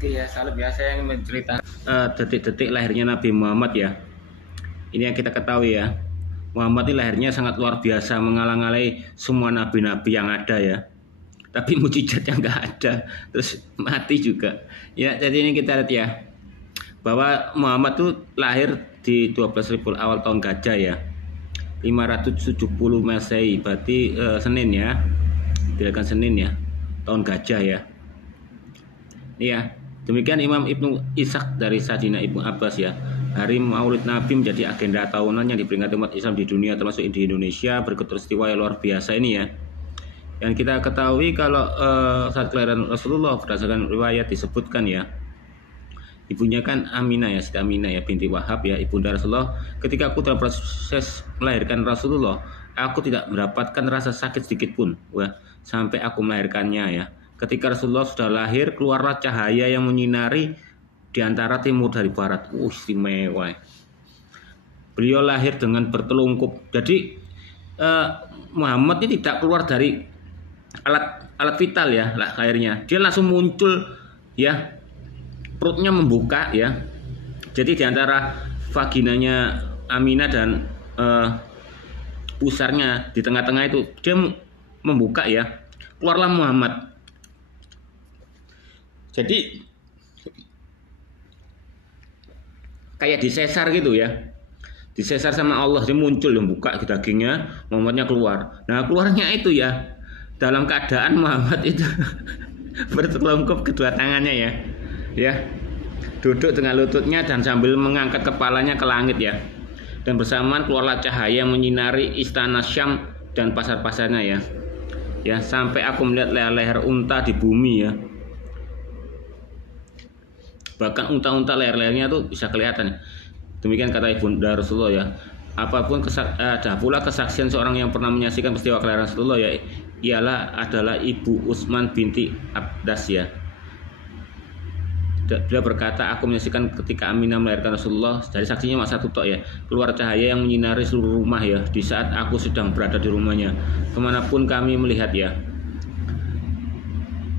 Oke ya, salam ya. Saya ingin menceritakan detik-detik lahirnya Nabi Muhammad ya. Ini yang kita ketahui ya. Muhammad ini lahirnya sangat luar biasa, mengalang-alai semua nabi-nabi yang ada ya. Tapi mujizatnya nggak ada, terus mati juga. Ya, jadi ini kita lihat ya, bahwa Muhammad tuh lahir di 12.000 awal tahun Gajah ya. 570 Masehi, berarti Senin ya. Dilahirkan Senin ya, tahun Gajah ya. Iya, demikian Imam Ibnu Ishaq dari Sayyidina Ibnu Abbas ya. Hari Maulid Nabi menjadi agenda tahunan yang diperingati umat Islam di dunia termasuk di Indonesia. Berikut peristiwa yang luar biasa ini ya. Yang kita ketahui kalau saat kelahiran Rasulullah berdasarkan riwayat disebutkan ya, ibunya kan Aminah ya, Siti Aminah ya binti Wahab ya, ibunda Rasulullah. Ketika aku dalam proses melahirkan Rasulullah, aku tidak mendapatkan rasa sakit sedikit pun, wah, sampai aku melahirkannya ya. Ketika Rasulullah sudah lahir, keluarlah cahaya yang menyinari di antara timur dari barat. Istimewa. Beliau lahir dengan bertelungkup. Jadi Muhammad ini tidak keluar dari alat vital ya lahirnya. Dia langsung muncul ya. Perutnya membuka ya. Jadi di antara vaginanya Aminah dan pusarnya di tengah-tengah itu dia membuka ya. Keluarlah Muhammad. Jadi kayak disesar gitu ya, disesar sama Allah, dia muncul membuka dagingnya, Muhammadnya keluar. Nah keluarnya itu ya dalam keadaan Muhammad itu bertelungkup kedua tangannya ya, duduk dengan lututnya dan sambil mengangkat kepalanya ke langit ya. Dan bersamaan keluarlah cahaya menyinari istana Syam dan pasar-pasarnya ya, sampai aku melihat leher-leher unta di bumi ya. Bahkan unta-unta leher-lehernya tuh bisa kelihatan. Demikian kata ibunda Rasulullah ya. Apapun ada pula kesaksian seorang yang pernah menyaksikan peristiwa kelahiran Rasulullah ya, ialah adalah Ibu Utsman binti Abdas ya. Beliau berkata, aku menyaksikan ketika Aminah melahirkan Rasulullah. Dari saksinya masa satu tok ya, keluar cahaya yang menyinari seluruh rumah ya, di saat aku sedang berada di rumahnya. Kemanapun kami melihat ya,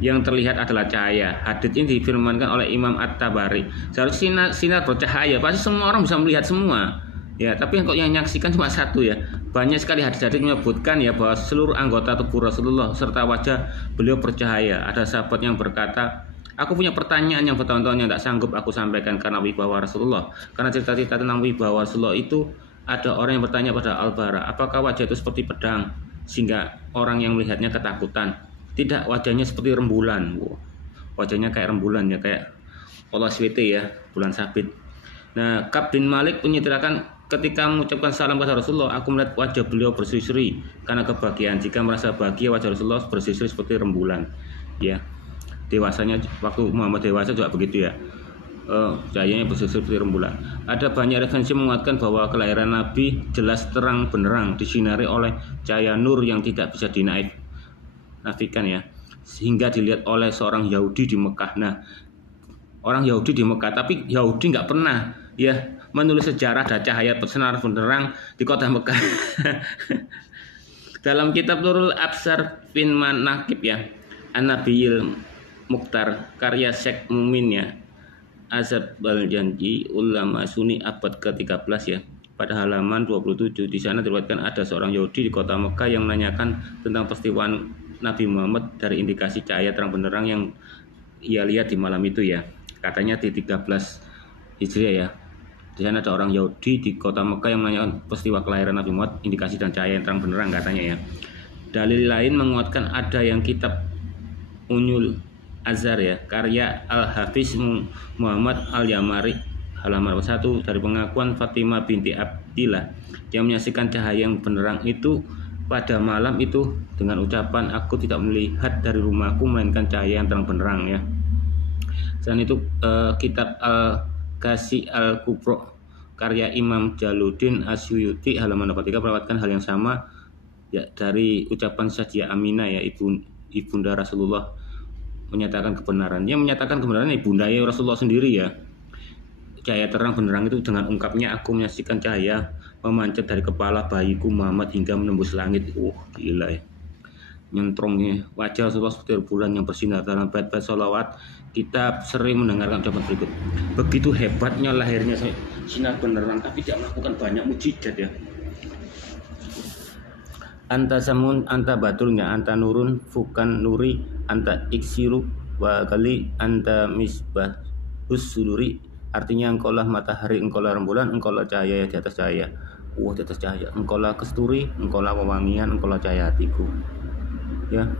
yang terlihat adalah cahaya. Hadits ini difirmankan oleh Imam At-Tabari. Seharusnya sinar bercahaya, pasti semua orang bisa melihat semua. Ya, tapi kok yang menyaksikan cuma satu ya. Banyak sekali hadis-hadis menyebutkan ya bahwa seluruh anggota tubuh Rasulullah serta wajah beliau bercahaya. Ada sahabat yang berkata, aku punya pertanyaan yang bertahun-tahun yang tak sanggup aku sampaikan karena wibawa Rasulullah. Karena cerita-cerita tentang wibawa Rasulullah itu ada orang yang bertanya pada Al-Bara, apakah wajah itu seperti pedang sehingga orang yang melihatnya ketakutan? Tidak, wajahnya seperti rembulan. Wajahnya kayak rembulan ya, kayak Allah SWT ya, bulan sabit. Nah, Ka'b bin Malik menceritakan ketika mengucapkan salam kepada Rasulullah, aku melihat wajah beliau berseri-seri karena kebahagiaan. Jika merasa bahagia, wajah Rasulullah berseri-seri seperti rembulan. Ya, dewasanya waktu Muhammad dewasa juga begitu ya. Cahayanya berseri seperti rembulan. Ada banyak referensi menguatkan bahwa kelahiran Nabi jelas terang benderang disinari oleh cahaya nur yang tidak bisa dinafikan ya, sehingga dilihat oleh seorang Yahudi di Mekah. Nah, orang Yahudi di Mekah, tapi Yahudi nggak pernah ya menulis sejarah ada cahaya bersinar benderang di kota Mekah. Dalam kitab Nurul Absar bin Manaqib ya, An-Nabiyil Mukhtar karya Syekh Mumin ya, Azab al-Janji ulama Sunni abad ke-13 ya, pada halaman 27 di sana diriwayatkan ada seorang Yahudi di kota Mekah yang menanyakan tentang peristiwa Nabi Muhammad dari indikasi cahaya terang benderang yang ia lihat di malam itu ya. Katanya di 13 Hijriah ya. Di sana ada orang Yahudi di kota Mekah yang menanyakan peristiwa kelahiran Nabi Muhammad, indikasi dan cahaya yang terang benderang katanya ya. Dalil lain menguatkan ada yang kitab Unyul Azhar ya, karya Al-Hafiz Muhammad Al-Yamari halaman 1 dari pengakuan Fatimah binti Abdillah yang menyaksikan cahaya yang benderang itu pada malam itu dengan ucapan, aku tidak melihat dari rumahku melainkan cahaya yang terang benderang ya. Selain itu kitab Al-Ghazi Al-Kubro karya Imam Jaluddin Asyuyuti halaman 83 melewatkan hal yang sama ya, dari ucapan Sayyidah Aminah ya, ibunda Rasulullah menyatakan kebenaran. Yang menyatakan kebenaran ibunda Rasulullah sendiri ya. Cahaya terang benderang itu dengan ungkapnya, aku menyaksikan cahaya memancat dari kepala bayiku Muhammad hingga menembus langit. Gila ya. nyentrongnya wajah Rasulullah seperti bulan yang bersinar. Dalam bait-bait sholawat kita sering mendengarkan ucapan berikut. Begitu hebatnya lahirnya sinar beneran, tapi tidak melakukan banyak mujizat ya. Anta samun, anta batulnya, anta nurun, fukan nuri, anta iksiru, wa kali anta misbah usuduri. Artinya engkaulah matahari, engkaulah rembulan, engkaulah cahaya di atas cahaya. Di atas cahaya. Engkaulah kesturi, engkaulah wewangian, engkaulah cahaya hatiku. Ya.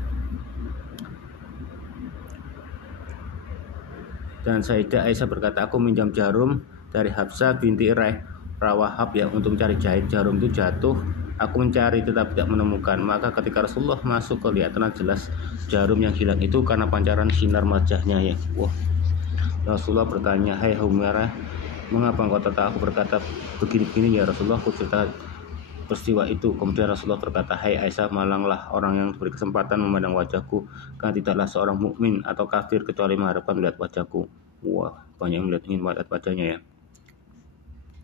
Dan Sayyidah Aisyah berkata, aku minjam jarum dari Hafsah binti Rawahab ya untuk mencari jahit. Jarum itu jatuh, aku mencari tetap tidak menemukan. Maka ketika Rasulullah masuk kelihatan jelas jarum yang hilang itu karena pancaran sinar wajahnya ya. Wah. Rasulullah bertanya, hai Humairah, mengapa engkau tak? Aku berkata, begini-begini ya Rasulullah, aku cerita peristiwa itu. Kemudian Rasulullah berkata, hai Aisyah, malanglah orang yang diberi kesempatan memandang wajahku, karena tidaklah seorang mukmin atau kafir kecuali mengharapkan melihat wajahku. Wah, banyak yang ingin melihat wajahnya ya.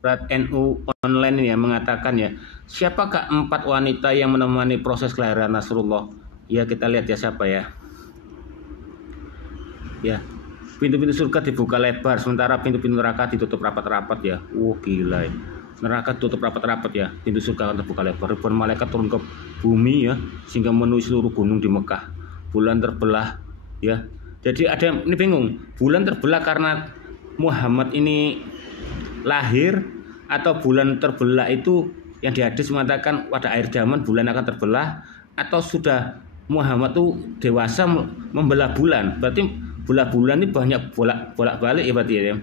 Rat NU online ya mengatakan ya, siapakah 4 wanita yang menemani proses kelahiran Rasulullah? Ya kita lihat ya siapa ya. Ya. Pintu-pintu surga dibuka lebar, sementara pintu-pintu neraka ditutup rapat-rapat ya. Gila ya. Neraka ditutup rapat-rapat ya, pintu surga akan terbuka lebar. Ribuan malaikat turun ke bumi ya, sehingga memenuhi seluruh gunung di Mekah. Bulan terbelah ya. Jadi ada yang ini bingung, bulan terbelah karena Muhammad ini lahir, atau bulan terbelah itu yang di hadis mengatakan pada akhir zaman bulan akan terbelah, atau sudah Muhammad tuh dewasa membelah bulan. Berarti bulan ini banyak bolak-balik ya berarti ya.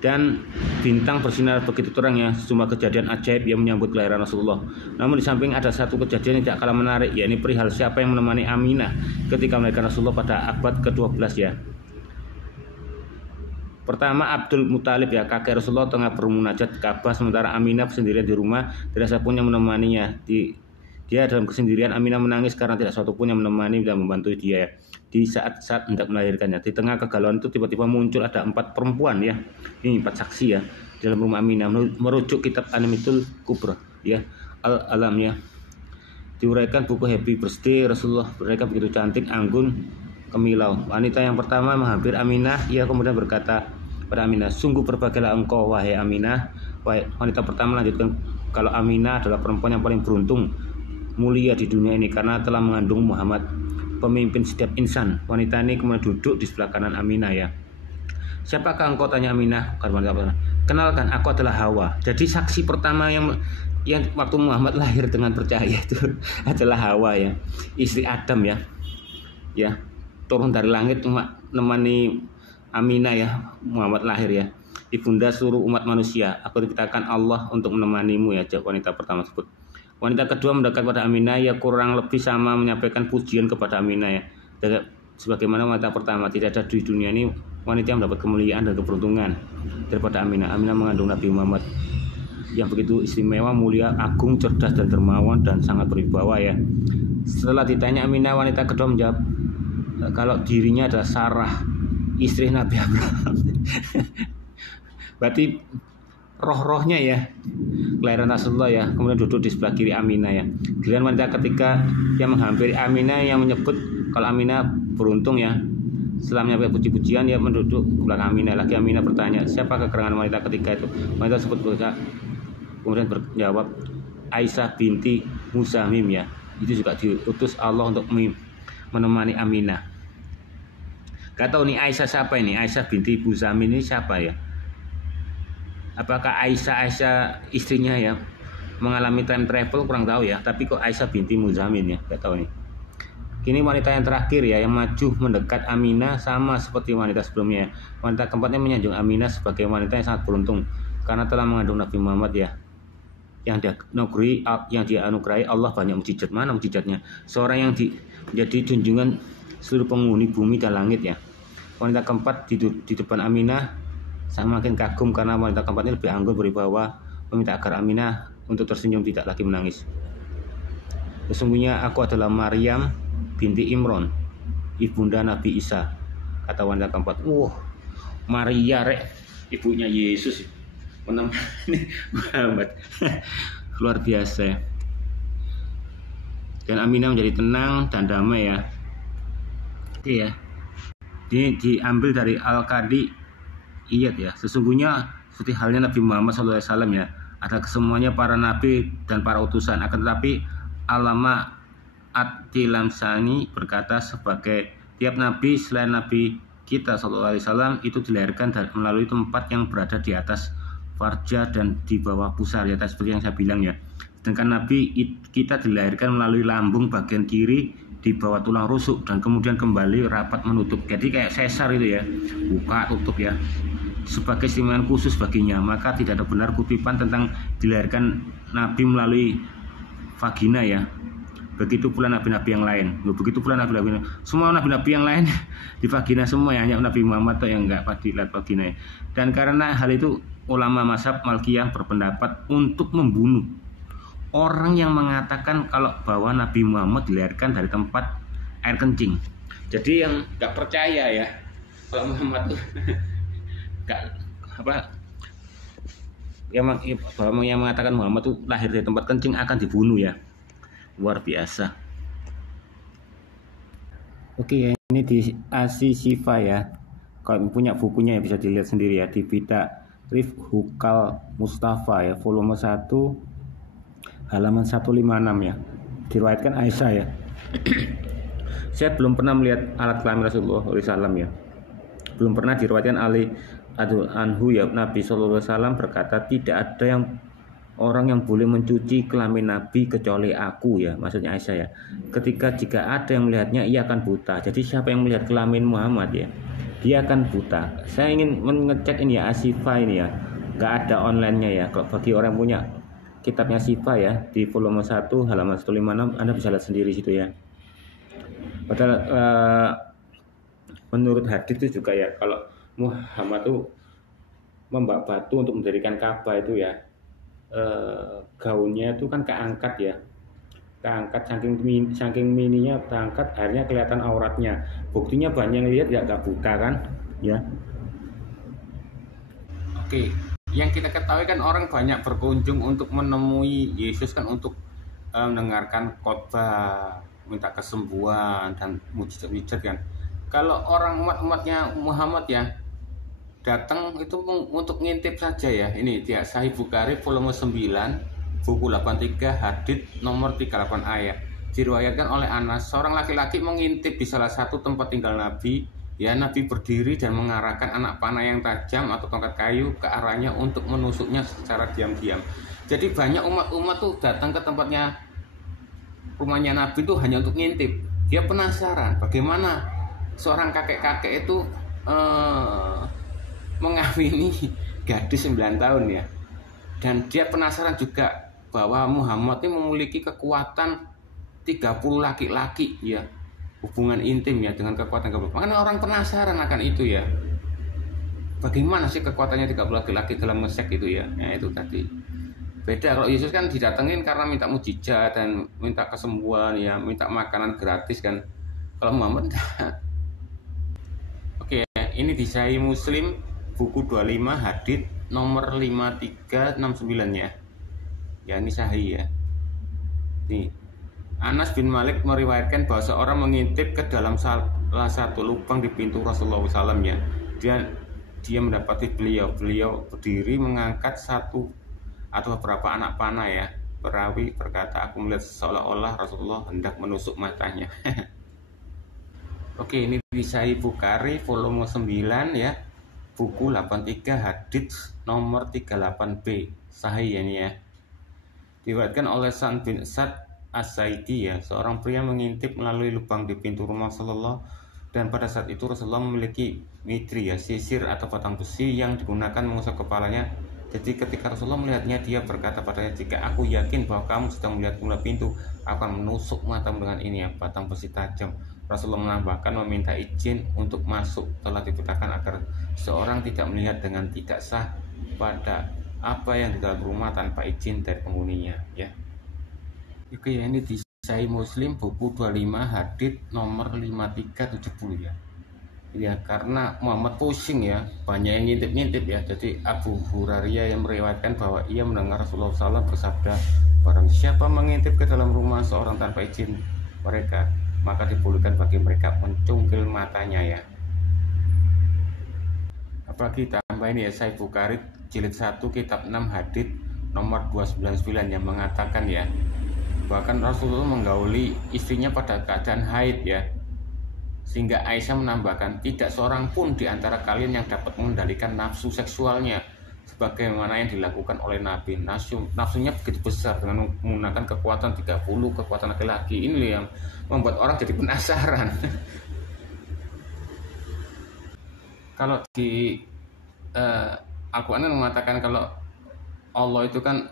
Dan bintang bersinar begitu terang ya, sejumlah kejadian ajaib yang menyambut kelahiran Rasulullah. Namun di samping ada satu kejadian yang tidak kalah menarik, yakni perihal siapa yang menemani Aminah ketika melahirkan Rasulullah pada abad ke-12 ya. Pertama Abdul Muthalib ya, kakek Rasulullah tengah bermunajat Ka'bah sementara Aminah sendirian di rumah, tidak ada pun yang menemaninya. Dia dalam kesendirian, Aminah menangis karena tidak satu pun yang menemani dan membantu dia ya. Di saat hendak melahirkannya, di tengah kegalauan itu tiba-tiba muncul ada 4 perempuan ya, ini 4 saksi ya di dalam rumah Aminah. Merujuk kitab An-Namitul Kubra ya, Al-Alam ya, diuraikan buku Happy Birthday Rasulullah. Mereka begitu cantik, anggun, kemilau. Wanita yang pertama menghampiri Aminah, ia kemudian berkata pada Aminah, sungguh berbahagialah engkau wahai Aminah. Wanita pertama melanjutkan, kalau Aminah adalah perempuan yang paling beruntung, mulia di dunia ini karena telah mengandung Muhammad, pemimpin setiap insan. Wanita ini kemudian duduk di sebelah kanan Aminah ya. Siapakah engkau, tanya Aminah. Kenalkan, aku adalah Hawa. Jadi saksi pertama yang waktu Muhammad lahir dengan percaya itu adalah Hawa ya, istri Adam ya. Ya, turun dari langit menemani Aminah ya, Muhammad lahir ya. Ibunda seluruh umat manusia, aku diciptakan Allah untuk menemanimu ya, jawab wanita pertama tersebut. Wanita kedua mendekat pada Aminah ya, kurang lebih sama menyampaikan pujian kepada Aminah ya. Sebagaimana wanita pertama, tidak ada di dunia ini wanita yang mendapat kemuliaan dan keberuntungan daripada Aminah. Aminah mengandung Nabi Muhammad yang begitu istimewa, mulia, agung, cerdas dan dermawan dan sangat berwibawa ya. Setelah ditanya Aminah, wanita kedua menjawab kalau dirinya adalah Sarah, istri Nabi Abraham. Berarti roh-rohnya ya kelahiran Rasulullah ya. Kemudian duduk di sebelah kiri Aminah ya. Giliran wanita ketiga yang menghampiri Aminah yang menyebut kalau Aminah beruntung ya. Setelah menyampaikan puji-pujian ya, menduduk ke belakang Aminah. Lagi Aminah bertanya, siapa kegerangan wanita ketiga itu? Wanita tersebut kemudian berjawab, Aisyah binti Muzamim ya. Itu juga diutus Allah untuk menemani Aminah. Gak tahu nih Aisyah siapa ini? Aisyah binti Muzamim ini siapa ya? Apakah Aisyah istrinya ya mengalami time travel, kurang tahu ya. Tapi kok Aisyah binti Muzamim ya, gak tahu nih. Kini wanita yang terakhir ya, yang maju mendekat Aminah sama seperti wanita sebelumnya. Wanita keempatnya menyanjung Aminah sebagai wanita yang sangat beruntung karena telah mengandung Nabi Muhammad ya. Yang dianugerahi Allah banyak mujizat. Mana mujizatnya? Seorang yang menjadi junjungan seluruh penghuni bumi dan langit ya. Wanita keempat di depan Aminah semakin kagum karena wanita keempat ini lebih anggun berwibawa, meminta agar Aminah untuk tersenyum, tidak lagi menangis. Sesungguhnya aku adalah Maryam binti Imron, ibunda Nabi Isa, kata wanita keempat. Maria rek, ibunya Yesus menemani Muhammad. Luar biasa ya. dan Aminah menjadi tenang dan damai ya. Oke ya. Ini diambil dari Al-Qadi Iyad ya. Sesungguhnya seperti halnya Nabi Muhammad SAW ya, ada kesemuanya para nabi dan para utusan. Akan tetapi Alama At-Tilamsani berkata sebagai tiap nabi selain nabi kita SAW itu dilahirkan melalui tempat yang berada di atas farja dan di bawah pusar ya, seperti yang saya bilang ya. Sedangkan nabi kita dilahirkan melalui lambung bagian kiri di bawah tulang rusuk dan kemudian kembali rapat menutup. Jadi kayak sesar itu ya, buka tutup ya, sebagai istimewa khusus baginya. Maka tidak ada benar kutipan tentang dilahirkan nabi melalui vagina ya. Begitu pula nabi-nabi yang lain. Begitu pula nabi-nabi semua nabi-nabi yang lain di vagina semua ya, hanya Nabi Muhammad yang enggak dilihat vagina ya. Dan karena hal itu ulama mazhab Malikiyah berpendapat untuk membunuh orang yang mengatakan kalau bahwa Nabi Muhammad dilahirkan dari tempat air kencing. Jadi yang enggak percaya ya kalau Muhammad tuh enggak apa yang mengatakan Muhammad itu lahir dari tempat kencing akan dibunuh ya. Luar biasa. Oke ya, ini di Asi Sifa ya. Kalau punya bukunya ya bisa dilihat sendiri ya, di Bida Rif Hukal Mustafa ya, volume 1 halaman 156 ya. Diriwayatkan Aisyah ya. Saya belum pernah melihat alat kelamin Rasulullah SAW ya. Belum pernah diriwayatkan Ali Anhu ya, Nabi SAW berkata tidak ada yang orang yang boleh mencuci kelamin Nabi kecuali aku ya, maksudnya Aisyah ya. Jika ada yang melihatnya ia akan buta. Jadi siapa yang melihat kelamin Muhammad ya, dia akan buta. Saya ingin mengecek ini ya, Asifa ini ya, nggak ada online-nya ya. Kalau bagi orang yang punya kitabnya Sifa ya, di volume 1 halaman 156 Anda bisa lihat sendiri situ ya. Padahal menurut hadis itu juga ya, kalau Muhammad tuh membawa batu untuk mendirikan Ka'bah itu ya, gaunnya itu kan keangkat ya, keangkat saking mininya terangkat, akhirnya kelihatan auratnya. Buktinya banyak yang lihat ya, gak buta kan ya. Oke, yang kita ketahui kan orang banyak berkunjung untuk menemui Yesus kan, untuk mendengarkan khotbah, minta kesembuhan dan mujizat-mujizat kan. Kalau orang umatnya Muhammad ya datang itu untuk ngintip saja ya. Ini dia Sahih Bukhari volume 9 buku 83 hadits nomor 38a ya. Diriwayatkan oleh Anas, seorang laki-laki mengintip di salah satu tempat tinggal Nabi ya. Nabi berdiri dan mengarahkan anak panah yang tajam atau tongkat kayu ke arahnya untuk menusuknya secara diam-diam. Jadi banyak umat-umat tuh datang ke tempatnya, rumahnya Nabi itu hanya untuk ngintip. Dia penasaran bagaimana seorang kakek-kakek itu mengawini gadis 9 tahun ya. Dan dia penasaran juga bahwa Muhammad ini memiliki kekuatan 30 laki-laki ya, hubungan intim ya dengan kekuatan. Makanya orang penasaran akan itu ya. Bagaimana sih kekuatannya 30 laki-laki dalam ngesek itu ya. Nah itu tadi. Beda kalau Yesus kan didatengin karena minta mujizat dan minta kesembuhan ya, minta makanan gratis kan. Kalau Muhammad Oke, ini di Sahih Muslim buku 25 hadits nomor 5369 ya. Ya ini sahih ya. Nih, Anas bin Malik meriwayatkan bahwa seorang mengintip ke dalam salah satu lubang di pintu Rasulullah SAW ya. Dia mendapati beliau berdiri mengangkat satu atau beberapa anak panah ya. Perawi berkata, aku melihat seolah-olah Rasulullah hendak menusuk matanya. Oke, ini di Sahih Bukhari volume 9 ya, buku 83 hadits nomor 38b, sahih ya ini ya. Diriwayatkan oleh San bin Sa'd As-Sa'idi ya, seorang pria mengintip melalui lubang di pintu rumah Rasulullah, dan pada saat itu Rasulullah memiliki mitri ya, sisir atau batang besi yang digunakan mengusap kepalanya. Jadi ketika Rasulullah melihatnya, dia berkata padanya, jika aku yakin bahwa kamu sedang melihat mula pintu, akan menusuk matamu dengan ini ya, batang besi tajam. Rasulullah menambahkan meminta izin untuk masuk telah diberitakan agar seorang tidak melihat dengan tidak sah pada apa yang di dalam rumah tanpa izin dari penghuninya ya. Oke ya, ini di Sahih Muslim buku 25 hadits nomor 5370 ya. Ya karena Muhammad pusing ya, banyak yang ngintip-ngintip ya. Jadi Abu Hurairah yang meriwayatkan bahwa ia mendengar Rasulullah SAW bersabda, Barang siapa mengintip ke dalam rumah seorang tanpa izin mereka, maka dibolehkan bagi mereka mencungkil matanya ya. Apalagi tambah ini ya, Sahih Bukhari jilid 1 kitab 6 hadits nomor 299 yang mengatakan ya, bahkan Rasulullah menggauli istrinya pada keadaan haid ya. Sehingga Aisyah menambahkan, tidak seorang pun di antara kalian yang dapat mengendalikan nafsu seksualnya sebagaimana yang dilakukan oleh Nabi. Nafsunya begitu besar dengan menggunakan kekuatan 30 kekuatan laki-laki. Ini yang membuat orang jadi penasaran. Kalau di Al-Quran mengatakan kalau Allah itu kan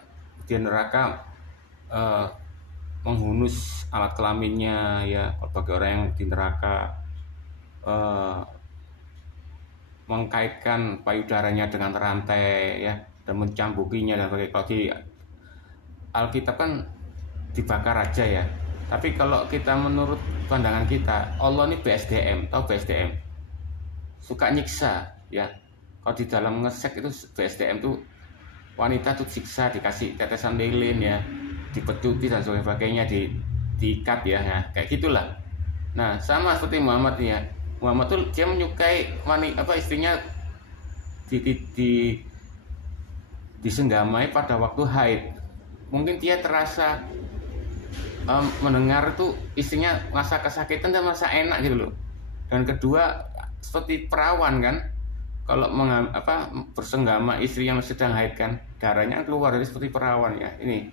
di neraka menghunus alat kelaminnya ya, bagi orang yang di neraka mengkaitkan payudaranya dengan rantai ya dan mencambukinya dan sebagainya. Kalau di Alkitab kan dibakar aja ya. Tapi kalau kita menurut pandangan kita, Allah ini BSDM, tahu BSDM? Suka nyiksa ya. Kalau di dalam ngesek itu BSDM tuh wanita tuh siksa, dikasih tetesan lilin ya, dipecuti dan sebagainya, diikat ya, nah, kayak gitulah. Nah sama seperti Muhammad nih ya. Muhammad tuh dia menyukai istrinya disenggamai pada waktu haid. Mungkin dia terasa mendengar tuh istrinya merasa kesakitan dan merasa enak gitu loh. Dan kedua seperti perawan kan, kalau bersenggama istri yang sedang haid kan, darahnya keluar dari seperti perawan ya. Ini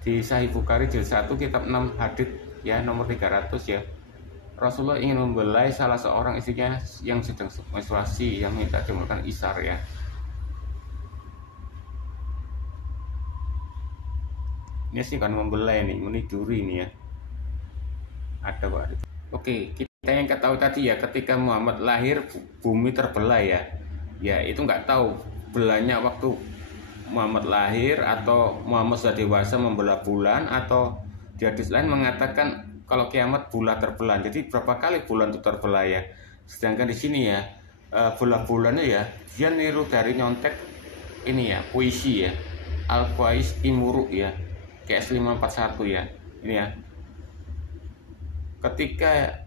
di Sahih Bukhari jilid 1 kitab 6 hadits ya nomor 300 ya. Rasulullah ingin membelai salah seorang istrinya yang sedang menstruasi yang minta dimulakan isar ya. Ini sih kan membelai nih, meniduri nih ya. Ada kok. Oke, kita yang ketahui tadi ya, ketika Muhammad lahir bumi terbelah ya. Ya itu nggak tahu belahnya waktu Muhammad lahir atau Muhammad sudah dewasa membelah bulan, atau di hadis lain mengatakan kalau kiamat bulan terbelah. Jadi berapa kali bulan itu terbelah ya. Sedangkan di sini ya belah bulannya ya dia niru dari nyontek ini ya, puisi ya, Al-Qais Imuruk ya, KS 541 ya. Ini ya. Ketika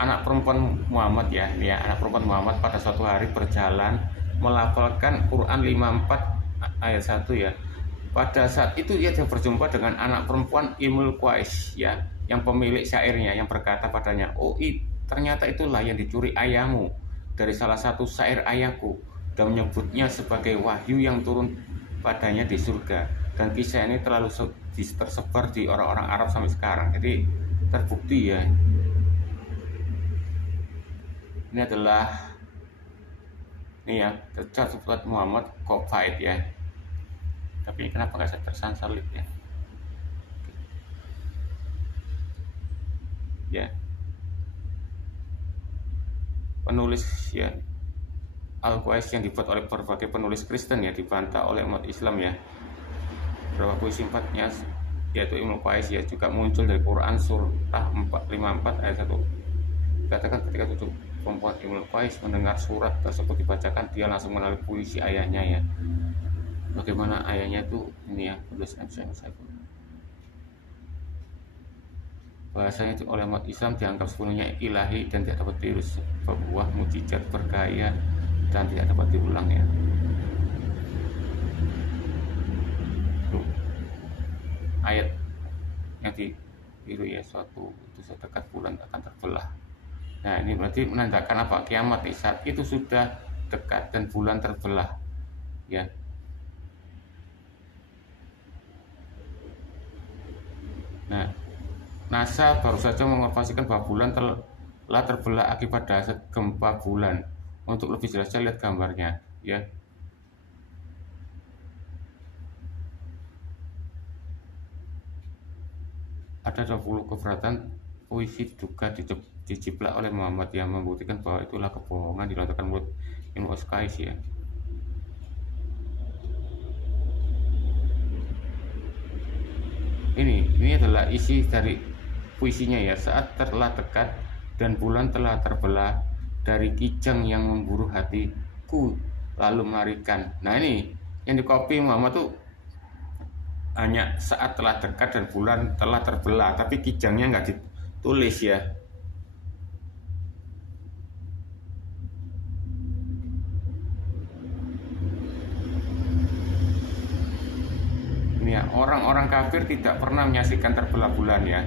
anak perempuan Muhammad ya, ini ya, anak perempuan Muhammad pada suatu hari berjalan melafalkan Quran 54 ayat 1 ya. Pada saat itu ia berjumpa dengan anak perempuan Imul Qais ya, yang pemilik syairnya, yang berkata padanya, "Oh, ternyata itulah yang dicuri ayahmu dari salah satu syair ayahku," dan menyebutnya sebagai wahyu yang turun padanya di surga. Dan kisah ini terlalu tersebar di orang-orang Arab sampai sekarang. Jadi terbukti ya. Ini adalah ya cerita Muhammad Qabaid ya. Tapi kenapa nggak saya tersansalit ya? Ya, penulis ya Al-Qais yang dibuat oleh berbagai penulis Kristen ya, dibantah oleh umat Islam ya. Beberapa puisi simpatnya yaitu Imam Qais ya juga muncul dari Quran surah 54 ayat 1. Dikatakan ketika cucu perempuan Imam Qais mendengar surat tersebut dibacakan, dia langsung mengenali puisi ayahnya ya. Bagaimana ayahnya tuh ini ya, tulis bahasanya itu oleh umat Islam dianggap sepenuhnya ilahi dan tidak dapat tiru, sebuah mukjizat bergaya dan tidak dapat diulang ya. Tuh, ayat yang ditiru ya, suatu itu sedekat bulan akan terbelah. Nah ini berarti menandakan apa? Kiamat nih, saat itu sudah dekat dan bulan terbelah ya. Nah, NASA baru saja menginformasikan bahwa bulan telah terbelah akibat dahsyat gempa bulan. Untuk lebih jelasnya lihat gambarnya ya. Ada 20 keberatan puisi juga dijiplak oleh Muhammad yang membuktikan bahwa itulah kebohongan dilontarkan mulut Imam Qais ya. Ini adalah isi dari puisinya ya. Saat telah dekat dan bulan telah terbelah dari kijang yang memburu hatiku lalu melarikan. Nah ini yang dikopi Muhammad tuh hanya saat telah dekat dan bulan telah terbelah, tapi kijangnya nggak ditulis ya. Ini ya, orang-orang kafir tidak pernah menyaksikan terbelah bulan ya.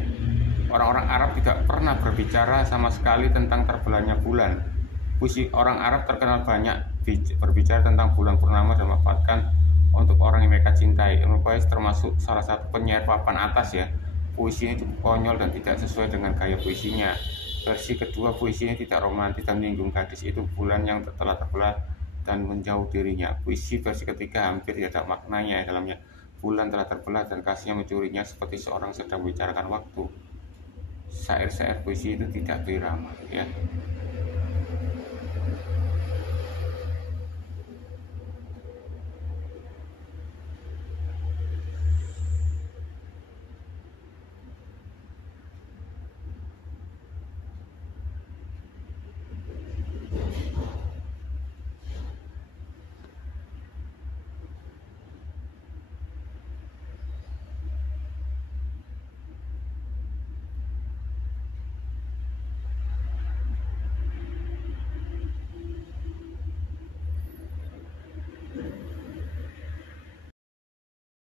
Orang-orang Arab tidak pernah berbicara sama sekali tentang terbelahnya bulan. Puisi orang Arab terkenal banyak berbicara tentang bulan purnama dan memanfaatkan untuk orang yang mereka cintai. Ibnu Qais termasuk salah satu penyair papan atas ya. Puisi ini cukup konyol dan tidak sesuai dengan gaya puisinya. Versi kedua puisi ini tidak romantis dan menyinggung gadis itu bulan yang telah terbelah dan menjauh dirinya. Puisi versi ketiga hampir tidak ada maknanya. Dalamnya bulan telah terbelah dan kasihnya mencurinya seperti seorang sedang membicarakan waktu. Syair-syair puisi itu tidak berirama ya.